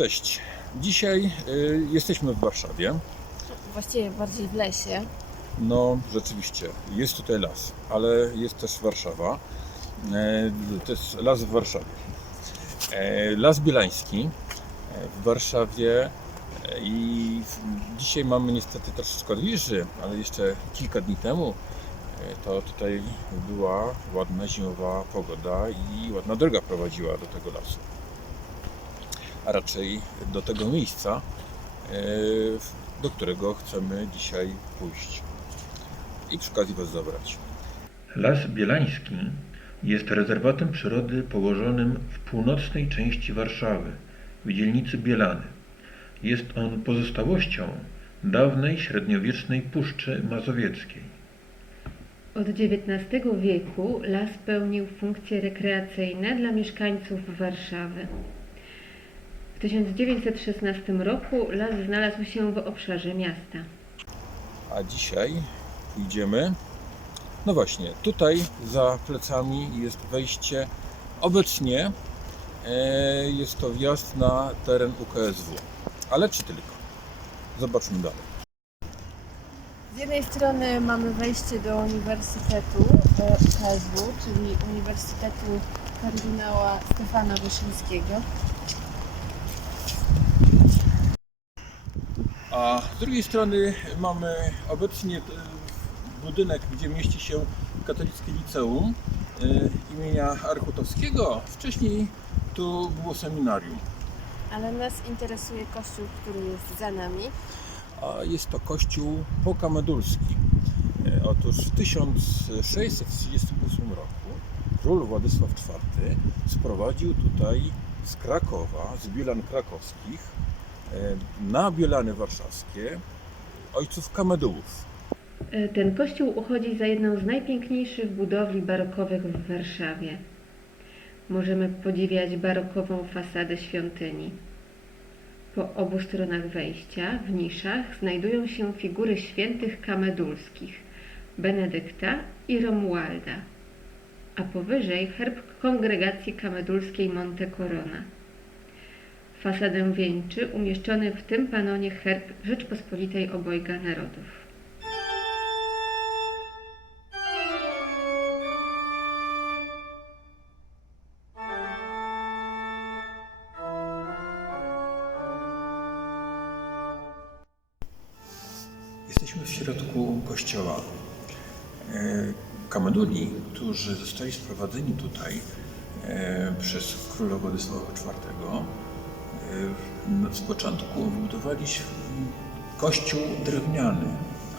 Cześć. Dzisiaj jesteśmy w Warszawie. Właściwie bardziej w lesie. No rzeczywiście, jest tutaj las, ale jest też Warszawa. To jest las w Warszawie. Las Bielański w Warszawie i dzisiaj mamy niestety troszeczkę odwilży, ale jeszcze kilka dni temu to tutaj była ładna zimowa pogoda i ładna droga prowadziła do tego lasu. A raczej do tego miejsca, do którego chcemy dzisiaj pójść i przy okazji Was zabrać. Las Bielański jest rezerwatem przyrody położonym w północnej części Warszawy, w dzielnicy Bielany. Jest on pozostałością dawnej średniowiecznej Puszczy Mazowieckiej. Od XIX wieku las pełnił funkcje rekreacyjne dla mieszkańców Warszawy. W 1916 roku las znalazł się w obszarze miasta. A dzisiaj idziemy. No właśnie, tutaj za plecami jest wejście. Obecnie jest to wjazd na teren UKSW. Ale czy tylko? Zobaczmy dalej. Z jednej strony mamy wejście do Uniwersytetu UKSW, czyli Uniwersytetu Kardynała Stefana Wyszyńskiego. A z drugiej strony mamy obecnie budynek, gdzie mieści się katolickie liceum imienia Archutowskiego. Wcześniej tu było seminarium. Ale nas interesuje kościół, który jest za nami. A jest to kościół pokamedulski. Otóż w 1638 roku król Władysław IV sprowadził tutaj z Krakowa, z Bielan krakowskich, na Bielany warszawskie ojców kamedułów. Ten kościół uchodzi za jedną z najpiękniejszych budowli barokowych w Warszawie. Możemy podziwiać barokową fasadę świątyni. Po obu stronach wejścia, w niszach, znajdują się figury świętych kamedulskich, Benedykta i Romualda, a powyżej herb kongregacji kamedulskiej Monte Corona. Fasadę wieńczy umieszczony w tym panonie herb Rzeczpospolitej Obojga Narodów. Jesteśmy w środku kościoła. Kameduli, którzy zostali sprowadzeni tutaj przez króla Władysława IV, z początku wybudowali kościół drewniany,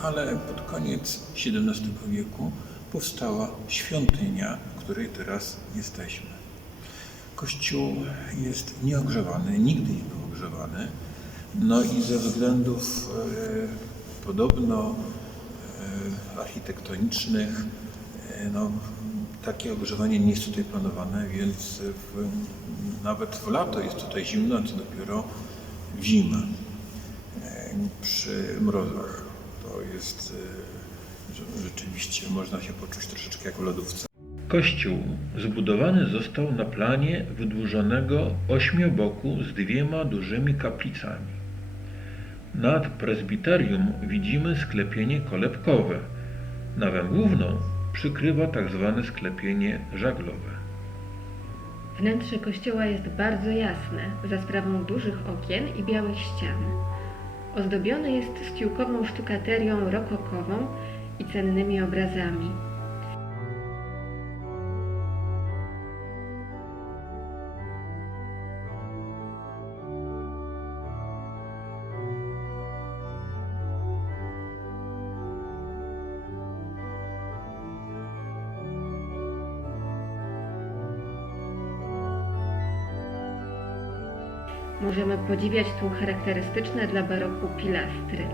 ale pod koniec XVII wieku powstała świątynia, w której teraz jesteśmy. Kościół jest nieogrzewany, nigdy nie był ogrzewany, no i ze względów podobno architektonicznych, no, takie ogrzewanie nie jest tutaj planowane, więc nawet w lato jest tutaj zimno, a co dopiero w zimę przy mrozach. To jest rzeczywiście, można się poczuć troszeczkę jak w lodówce. Kościół zbudowany został na planie wydłużonego ośmioboku z dwiema dużymi kaplicami. Nad prezbiterium widzimy sklepienie kolebkowe. Nawę główną przykrywa tzw. sklepienie żaglowe. Wnętrze kościoła jest bardzo jasne, za sprawą dużych okien i białych ścian. Ozdobione jest ściółkową sztukaterią rokokową i cennymi obrazami. Możemy podziwiać tu charakterystyczne dla baroku pilastry.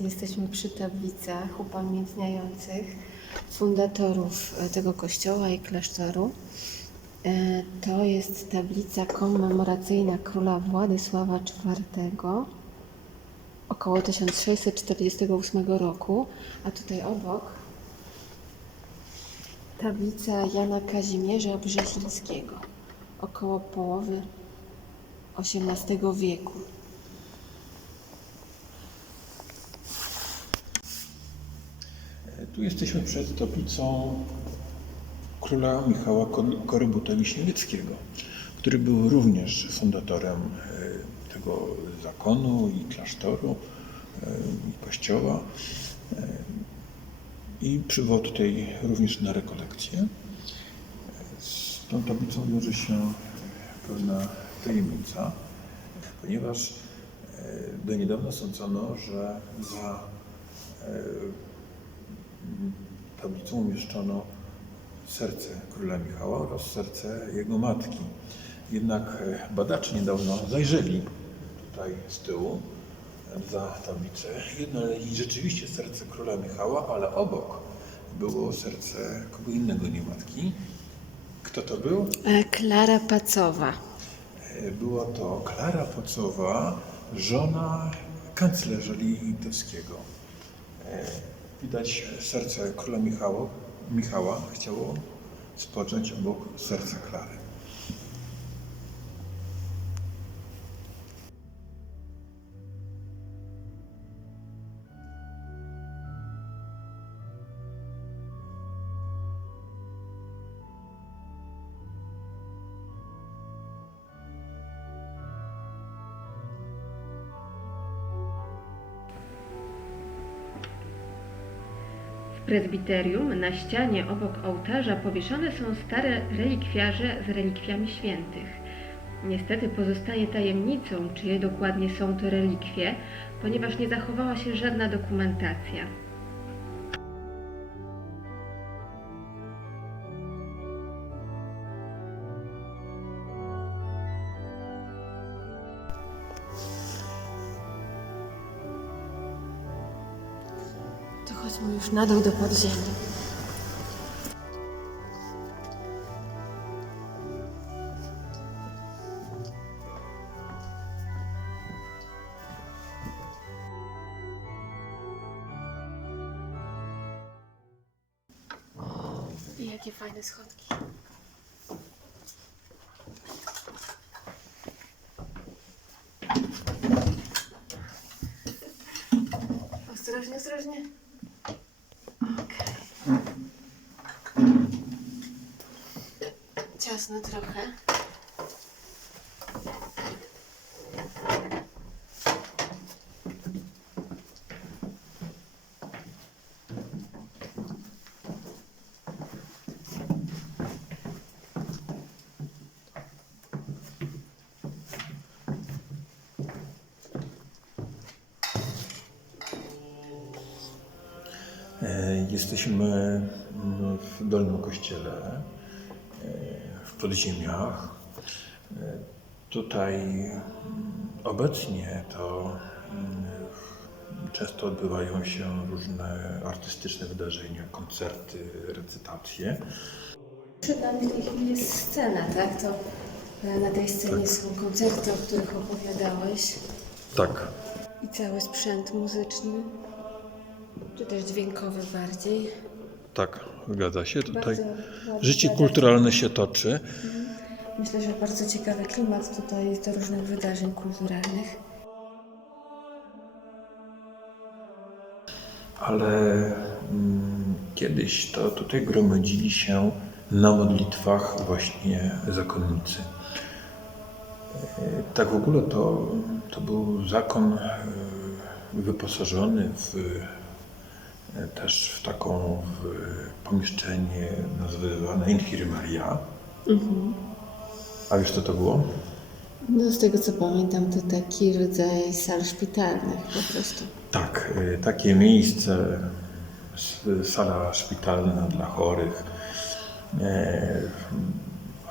Jesteśmy przy tablicach upamiętniających fundatorów tego kościoła i klasztoru. To jest tablica komemoracyjna króla Władysława IV około 1648 roku, a tutaj obok tablica Jana Kazimierza Brzezińskiego około połowy XVIII wieku. Tu jesteśmy przed tablicą króla Michała Korybuta-Wiśniewieckiego, który był również fundatorem tego zakonu i klasztoru, i kościoła. I przybywał tutaj również na rekolekcję. Z tą tablicą wiąże się pewna tajemnica, ponieważ do niedawna sądzono, że za tablicą umieszczono serce króla Michała oraz serce jego matki. Jednak badacze niedawno zajrzeli tutaj z tyłu za tablicę i odnaleźli rzeczywiście serce króla Michała, ale obok było serce kogo innego, nie matki. Kto to był? Klara Pacowa. Była to Klara Pacowa, żona kanclerza litewskiego. Widać, serce króla Michała chciało spocząć obok serca Klary. W prezbiterium na ścianie obok ołtarza powieszone są stare relikwiarze z relikwiami świętych. Niestety pozostaje tajemnicą, czyje dokładnie są to relikwie, ponieważ nie zachowała się żadna dokumentacja. To chodźmy już na dół do podziemi. I jakie fajne schodki. Ostrożnie, ostrożnie. Okej. Ciasno trochę. Jesteśmy w Dolnym Kościele, w podziemiach. Tutaj obecnie to często odbywają się różne artystyczne wydarzenia, koncerty, recytacje. Przed nami w tej chwili jest scena, tak? To na tej scenie są koncerty, o których opowiadałeś. Tak. I cały sprzęt muzyczny, czy też dźwiękowy bardziej. Tak, zgadza się. Tutaj Bardzo życie ładnie. kulturalne się toczy. Myślę, że bardzo ciekawy klimat tutaj jest do różnych wydarzeń kulturalnych. Ale kiedyś to tutaj gromadzili się na modlitwach właśnie zakonnicy. Tak w ogóle to był zakon wyposażony też w taką pomieszczenie nazywane infirmaria. A wiesz co to było? No z tego co pamiętam, to taki rodzaj sal szpitalnych po prostu. Tak, takie miejsce, sala szpitalna dla chorych.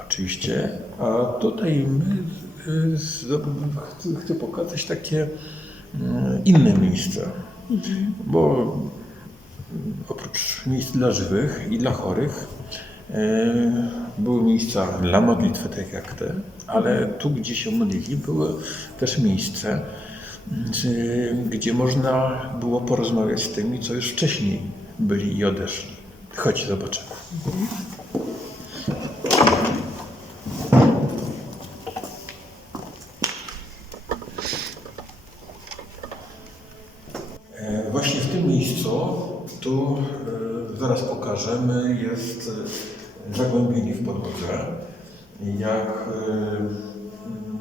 Oczywiście, a tutaj chcę pokazać takie inne miejsca, bo oprócz miejsc dla żywych i dla chorych były miejsca dla modlitwy, tak jak te, ale tu, gdzie się modlili, było też miejsce, gdzie można było porozmawiać z tymi, co już wcześniej byli i odeszli. Chodź, zobaczymy. Właśnie w tym miejscu, tu zaraz pokażemy, jest zagłębienie w podłodze. Jak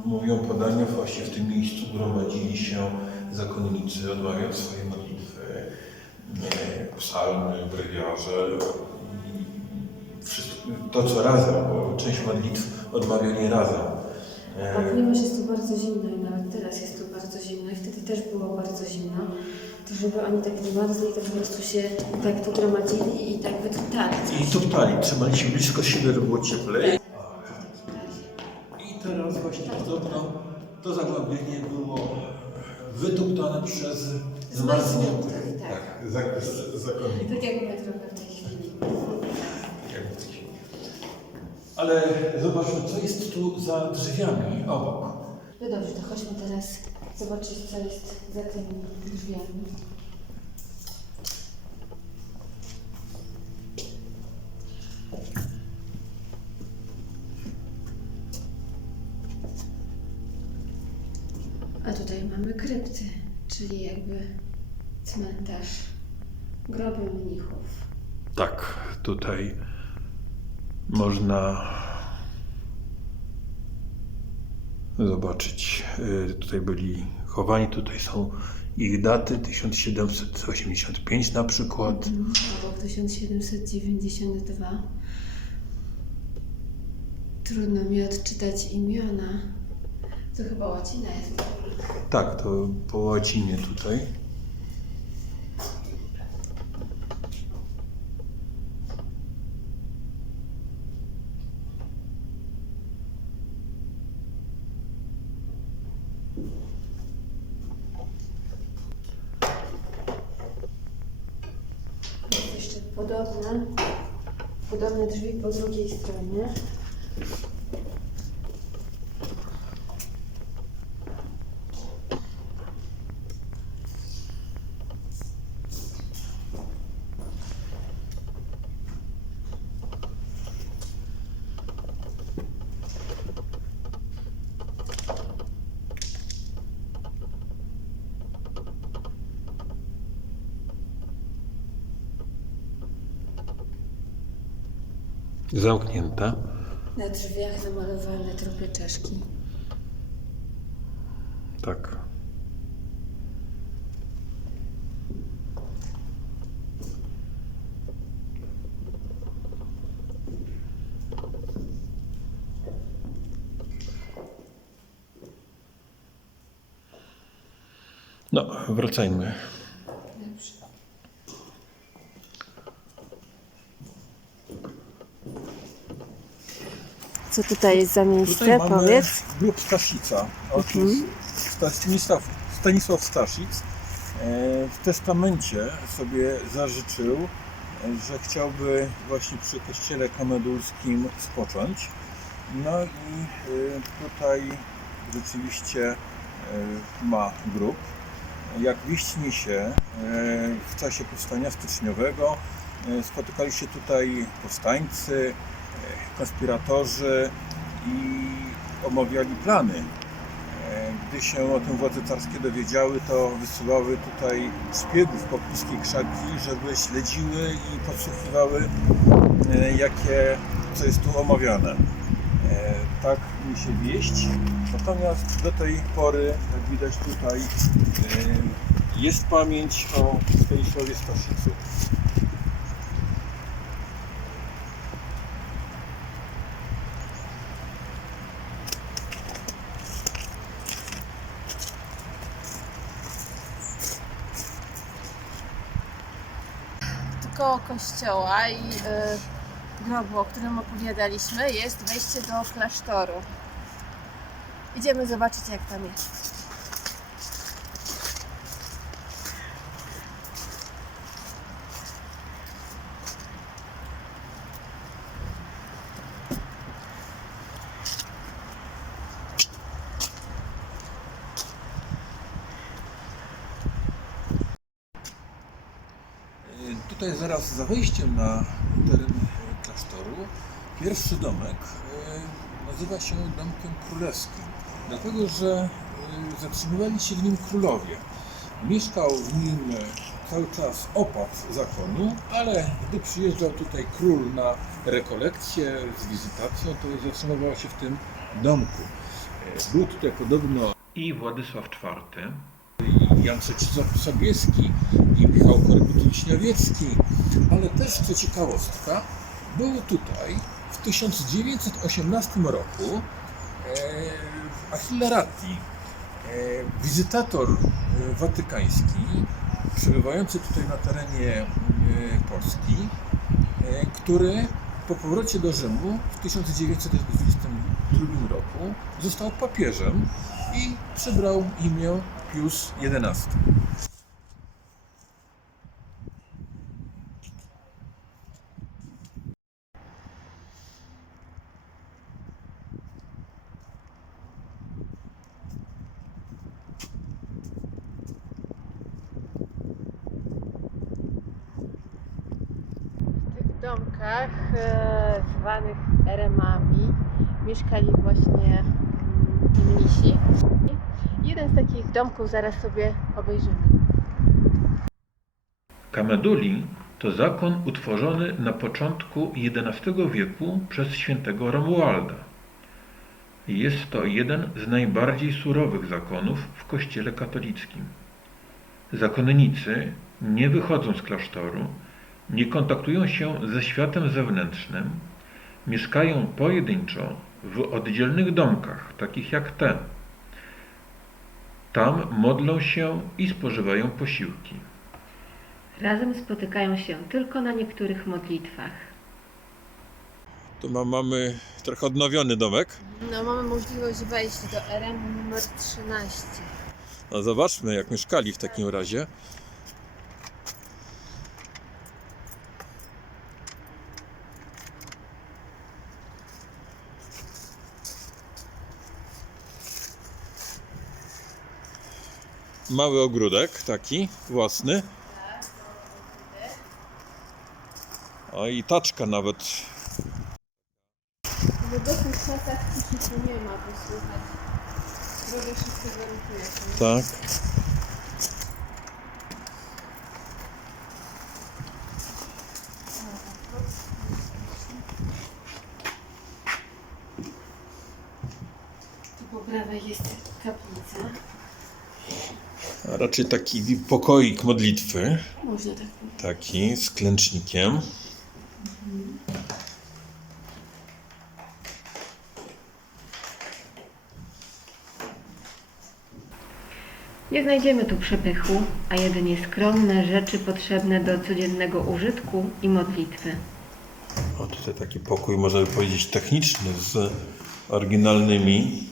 mówią podania, właśnie w tym miejscu gromadzili się zakonnicy, odmawiając swoje modlitwy, psalmy, brewiarze, wszystko, to co razem, bo część modlitw odmawiali razem. A ponieważ jest tu bardzo zimno i nawet teraz jest tu bardzo zimno i wtedy też było bardzo zimno, to żeby oni tak nie marzli, to po prostu się tak tu gromadzili i tak wytuptali. I tuptali, trzymali się blisko siebie, żeby było cieplej. I teraz właśnie podobno to zagłębienie było wytuptane przez zmarzniętych. Tak. Zakonników. Tak jak my trochę w tej chwili. Ale zobaczmy, co jest tu za drzwiami obok. No dobrze, to chodźmy teraz zobaczyć, co jest za tymi drzwiami. A tutaj mamy krypty, czyli jakby cmentarz, groby mnichów. Tak, tutaj można zobaczyć, tutaj byli chowani, tutaj są ich daty, 1785 na przykład. Obok 1792. Trudno mi odczytać imiona. To chyba łacina jest. Tak, to po łacinie tutaj. Jest jeszcze podobne drzwi po drugiej stronie. Zamknięta. Na drzwiach namalowane trupy czaszki. Tak. No, wracajmy. Dobrze. Co tutaj jest za miejsce? Tutaj mamy Powiedz. grób Staszica. Otóż Stanisław Staszic w testamencie sobie zażyczył, że chciałby właśnie przy kościele kamedulskim spocząć. No i tutaj rzeczywiście ma grób. Jak wieści się, w czasie powstania styczniowego spotykali się tutaj powstańcy, konspiratorzy i omawiali plany. Gdy się o tym władze carskie dowiedziały, to wysyłały tutaj szpiegów po bliskie krzaki, żeby śledziły i podsłuchiwały, co jest tu omawiane. Tak niesie wieść. Natomiast do tej pory, jak widać tutaj, jest pamięć o Stanisławie Staszicu. Koło kościoła i grobu, o którym opowiadaliśmy, jest wejście do klasztoru. Idziemy zobaczyć, jak tam jest. tutaj zaraz za wejściem na teren klasztoru pierwszy domek nazywa się Domkiem Królewskim, dlatego że zatrzymywali się w nim królowie. Mieszkał w nim cały czas opat zakonu, ale gdy przyjeżdżał tutaj król na rekolekcję z wizytacją, to zatrzymywał się w tym domku. Był tutaj podobno I Władysław IV, i Jan III Sobieski, i Michał Koryguty-Wiśniowiecki, ale też, co ciekawostka, był tutaj w 1918 roku Achille Ratti, wizytator watykański, przebywający tutaj na terenie Polski, który po powrocie do Rzymu w 1922 roku został papieżem i przybrał imię Pius XI. W tych domkach zwanych eremami mieszkali właśnie mnisi. Jeden z takich domków zaraz sobie obejrzymy. Kameduli to zakon utworzony na początku XI wieku przez świętego Romualda. Jest to jeden z najbardziej surowych zakonów w Kościele katolickim. Zakonnicy nie wychodzą z klasztoru, nie kontaktują się ze światem zewnętrznym, mieszkają pojedynczo w oddzielnych domkach, takich jak te. Tam modlą się i spożywają posiłki. Razem spotykają się tylko na niektórych modlitwach. Tu mamy trochę odnowiony domek. No, mamy możliwość wejść do RM numer 13. No zobaczmy, jak mieszkali w takim razie. Mały ogródek taki własny. O, i taczka nawet. W obecnych czasach ciszy tu nie ma, bo słychać drogę szybkiego ruchu. Tak. Tu po prawej jest kaplica. A raczej taki pokoik modlitwy. Można tak powiedzieć. Taki z klęcznikiem. Nie znajdziemy tu przepychu, a jedynie skromne rzeczy potrzebne do codziennego użytku i modlitwy. O, tutaj taki pokój, można by powiedzieć, techniczny z oryginalnymi.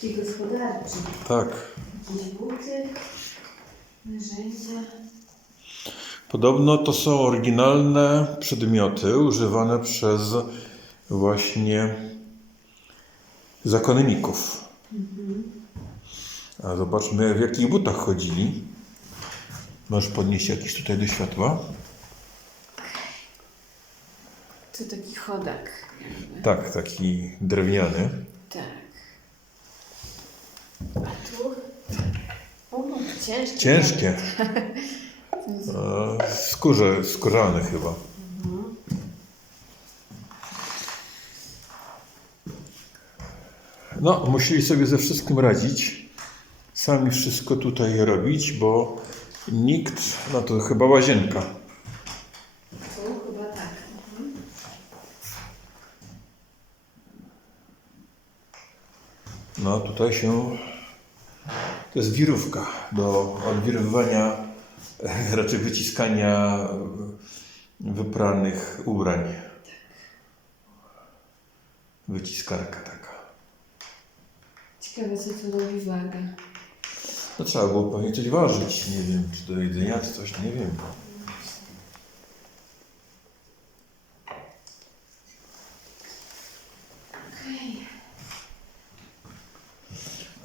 Taki gospodarczy. Tak. Jakieś buty, narzędzia. Podobno to są oryginalne przedmioty używane przez właśnie zakonników. A zobaczmy, w jakich butach chodzili. Możesz podnieść jakiś tutaj do światła? Tu taki chodak. Jakby. Tak, taki drewniany. Tak. A tu? O, ciężkie. Ciężkie. Skórzane chyba. No, musieli sobie ze wszystkim radzić. Sami wszystko tutaj robić, bo nikt, no to chyba łazienka. Tu chyba tak. No, tutaj się, to jest wirówka do odwirowywania, raczej wyciskania wypranych ubrań. Wyciskarka taka. Ciekawe, co tu robi waga. No trzeba było pewnie coś ważyć, nie wiem, czy do jedzenia, czy coś, nie wiem.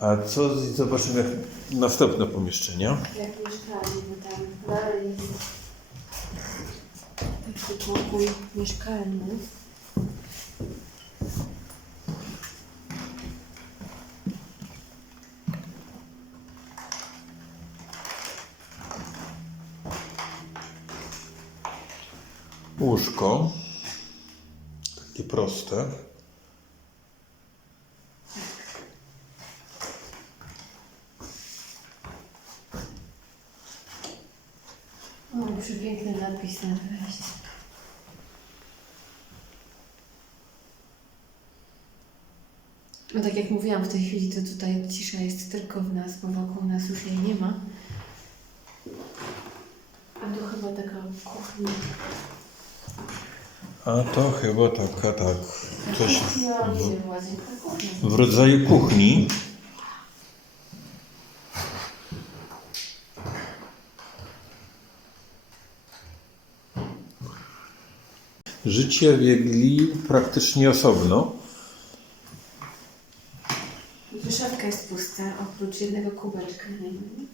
A co, zobaczymy następne pomieszczenia. Jak mieszkali, bo tam dalej jest Taki pokój mieszkalny. Łóżko. Takie proste. O, przepiękny napis na wejściu. No tak jak mówiłam, w tej chwili to tutaj cisza jest tylko w nas, bo wokół nas już jej nie ma. A tu chyba taka kuchnia. A to chyba taka, coś Kuchnia, nie wiem, łazienka, kuchnia. w rodzaju kuchni. Życie biegli praktycznie osobno. Szafka jest pusta, oprócz jednego kubeczka. Nie ma nic.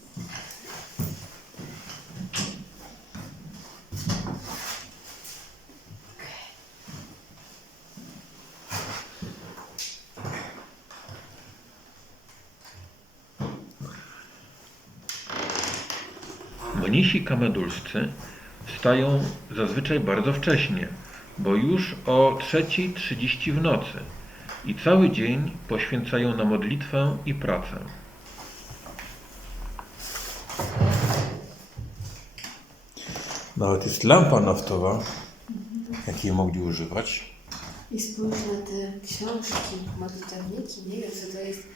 Mnisi kamedulscy wstają zazwyczaj bardzo wcześnie, bo już o 3:30 w nocy i cały dzień poświęcają na modlitwę i pracę. Nawet jest lampa naftowa, jakiej mogli używać. I spójrz na te książki, modlitewniki. Nie wiem, co to jest.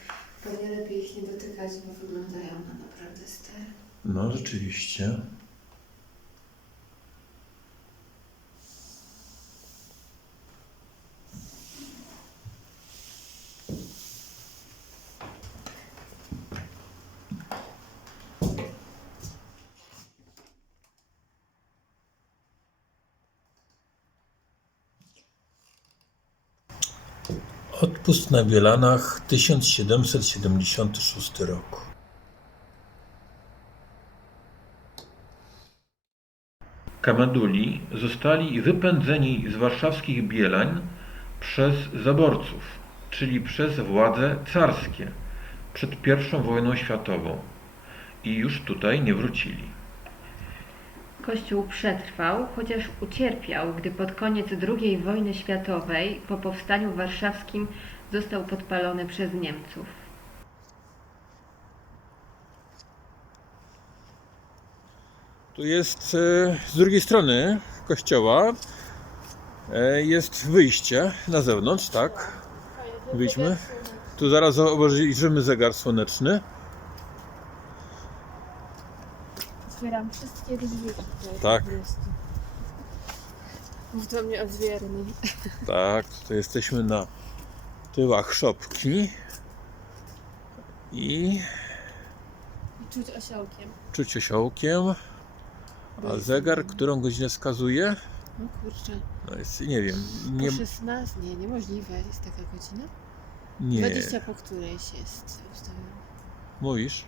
Pewnie lepiej ich nie dotykać, bo wyglądają na naprawdę stare. No rzeczywiście. Odpust na Bielanach, 1776 rok. Kameduli zostali wypędzeni z warszawskich Bielań przez zaborców, czyli przez władze carskie przed I wojną światową i już tutaj nie wrócili. Kościół przetrwał, chociaż ucierpiał, gdy pod koniec II wojny światowej po powstaniu warszawskim został podpalony przez Niemców. Tu jest z drugiej strony kościoła jest wyjście na zewnątrz, tak? Wyjdźmy. Tu zaraz obejrzymy zegar słoneczny. Otwieram wszystkie drzwi tutaj. Tak. Mów do mnie odwierny. Tak, tutaj jesteśmy na tyłach szopki i Czuć osiołkiem. czuć osiołkiem. A zegar, którą godzinę wskazuje? No kurczę. No jest, nie wiem. Po 16? Nie, niemożliwe. Jest taka godzina? Nie. 20 po którejś jest ustawiona. Mówisz?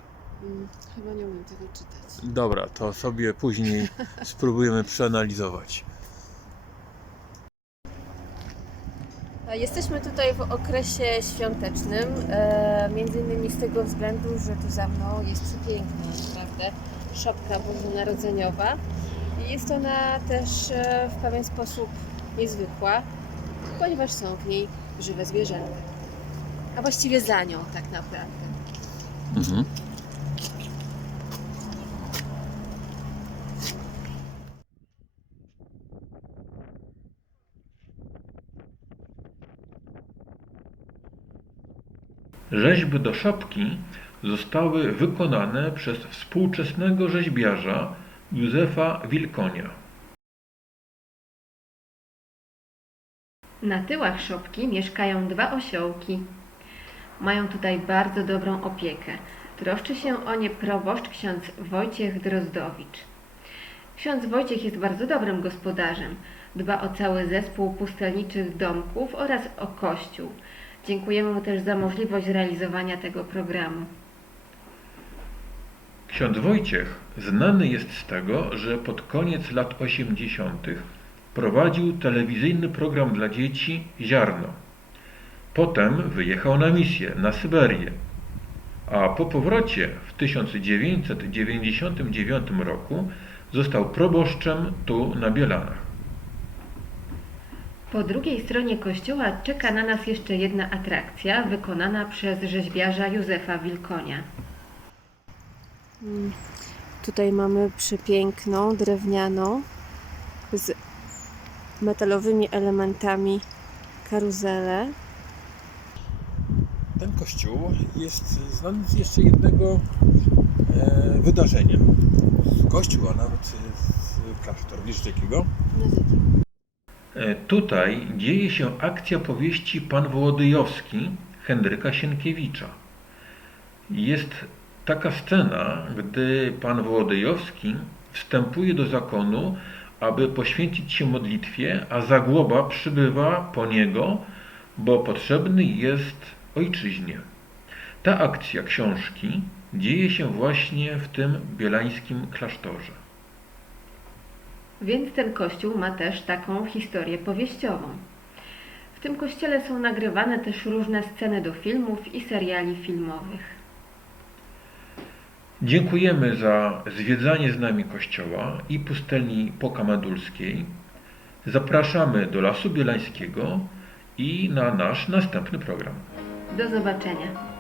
Chyba nie umiem tego czytać. Dobra, to sobie później spróbujemy przeanalizować. Jesteśmy tutaj w okresie świątecznym, między innymi z tego względu, że tu za mną jest przepiękna naprawdę szopka bożonarodzeniowa. I jest ona też w pewien sposób niezwykła, ponieważ są w niej żywe zwierzęta. A właściwie za nią tak naprawdę. Mhm. Rzeźby do szopki zostały wykonane przez współczesnego rzeźbiarza Józefa Wilkonia. Na tyłach szopki mieszkają 2 osiołki. Mają tutaj bardzo dobrą opiekę. Troszczy się o nie proboszcz ksiądz Wojciech Drozdowicz. Ksiądz Wojciech jest bardzo dobrym gospodarzem. Dba o cały zespół pustelniczych domków oraz o kościół. Dziękujemy mu też za możliwość realizowania tego programu. Ksiądz Wojciech znany jest z tego, że pod koniec lat 80. prowadził telewizyjny program dla dzieci Ziarno. Potem wyjechał na misję na Syberię, a po powrocie w 1999 roku został proboszczem tu na Bielanach. Po drugiej stronie kościoła czeka na nas jeszcze jedna atrakcja wykonana przez rzeźbiarza Józefa Wilkonia. Tutaj mamy przepiękną, drewnianą, z metalowymi elementami karuzelę. Ten kościół jest znany z jeszcze jednego wydarzenia. Kościół, a nawet klasztor. Wiesz jakiego? Tutaj dzieje się akcja powieści Pan Wołodyjowski Henryka Sienkiewicza. Jest taka scena, gdy pan Wołodyjowski wstępuje do zakonu, aby poświęcić się modlitwie, a zagłoba przybywa po niego, bo potrzebny jest ojczyźnie. Ta akcja książki dzieje się właśnie w tym bielańskim klasztorze. Więc ten kościół ma też taką historię powieściową. W tym kościele są nagrywane też różne sceny do filmów i seriali filmowych. Dziękujemy za zwiedzanie z nami kościoła i pustelni Pokamedulskiej. Zapraszamy do Lasu Bielańskiego i na nasz następny program. Do zobaczenia.